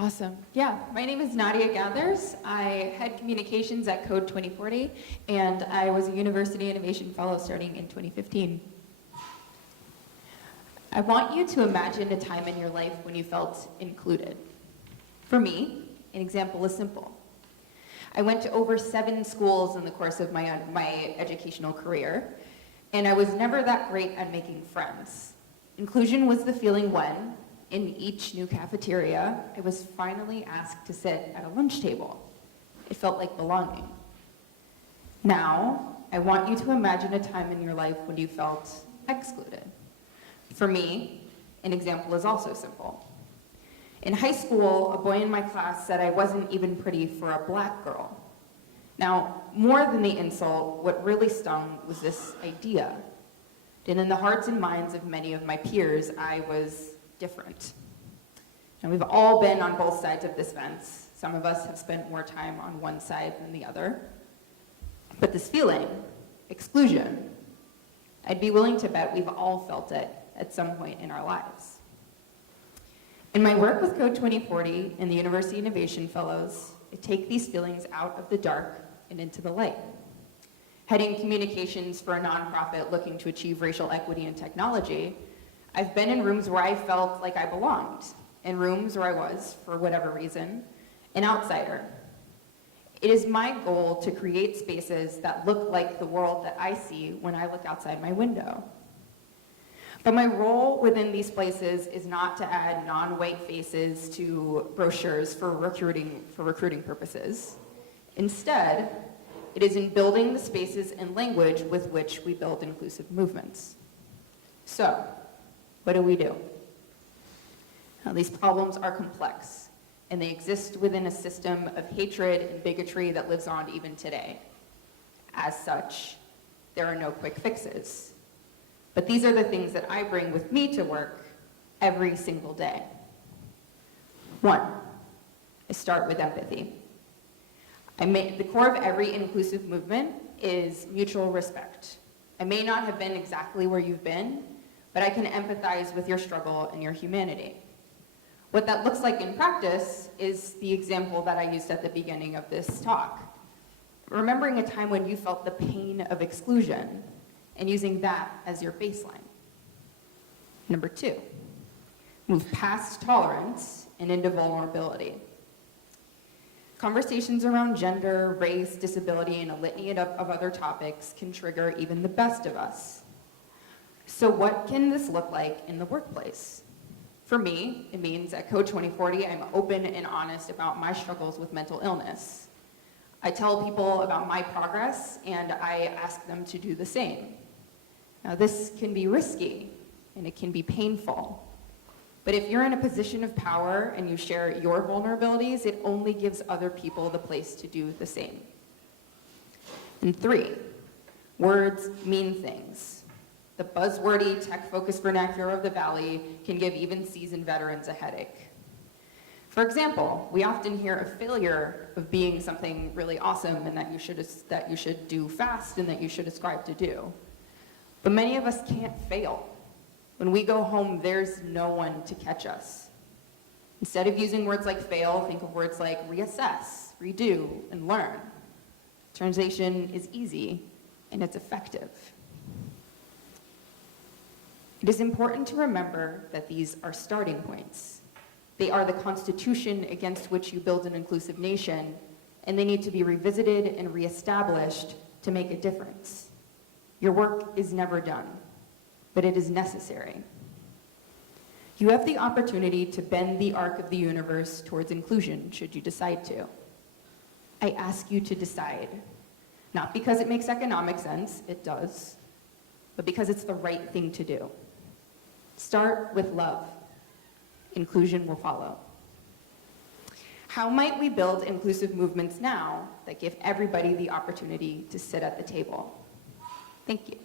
Awesome. Yeah, my name is Nadia Gathers. I head communications at Code 2040, and I was a University Innovation Fellow starting in 2015. I want you to imagine a time in your life when you felt included. For me, an example is simple. I went to over 7 schools in the course of my educational career, and I was never that great at making friends. Inclusion was the feeling when, in each new cafeteria, I was finally asked to sit at a lunch table. It felt like belonging. Now, I want you to imagine a time in your life when you felt excluded. For me, an example is also simple. In high school, a boy in my class said I wasn't even pretty for a black girl. Now, more than the insult, what really stung was this idea that in the hearts and minds of many of my peers, I was different. And we've all been on both sides of this fence. Some of us have spent more time on one side than the other. But this feeling, exclusion, I'd be willing to bet we've all felt it at some point in our lives. In my work with Code 2040 and the University Innovation Fellows, I take these feelings out of the dark and into the light. Heading communications for a nonprofit looking to achieve racial equity in technology, I've been in rooms where I felt like I belonged, in rooms where I was, for whatever reason, an outsider. It is my goal to create spaces that look like the world that I see when I look outside my window. But my role within these places is not to add non-white faces to brochures for recruiting purposes. Instead, it is in building the spaces and language with which we build inclusive movements. So, what do? Now, these problems are complex, and they exist within a system of hatred and bigotry that lives on even today. As such, there are no quick fixes. But these are the things that I bring with me to work every single day. 1, I start with empathy. The core of every inclusive movement is mutual respect. I may not have been exactly where you've been, but I can empathize with your struggle and your humanity. What that looks like in practice is the example that I used at the beginning of this talk. Remembering a time when you felt the pain of exclusion and using that as your baseline. Number 2, move past tolerance and into vulnerability. Conversations around gender, race, disability, and a litany of other topics can trigger even the best of us. So what can this look like in the workplace? For me, it means at Code 2040, I'm open and honest about my struggles with mental illness. I tell people about my progress, and I ask them to do the same. Now, this can be risky, and it can be painful. But if you're in a position of power and you share your vulnerabilities, it only gives other people the place to do the same. And 3, words mean things. The buzzwordy, tech-focused vernacular of the Valley can give even seasoned veterans a headache. For example, we often hear of failure of being something really awesome and that you should do fast and that you should ascribe to do. But many of us can't fail. When we go home, there's no one to catch us. Instead of using words like fail, think of words like reassess, redo, and learn. Translation is easy, and it's effective. It is important to remember that these are starting points. They are the constitution against which you build an inclusive nation, and they need to be revisited and reestablished to make a difference. Your work is never done, but it is necessary. You have the opportunity to bend the arc of the universe towards inclusion, should you decide to. I ask you to decide, not because it makes economic sense, it does, but because it's the right thing to do. Start with love. Inclusion will follow. How might we build inclusive movements now that give everybody the opportunity to sit at the table? Thank you.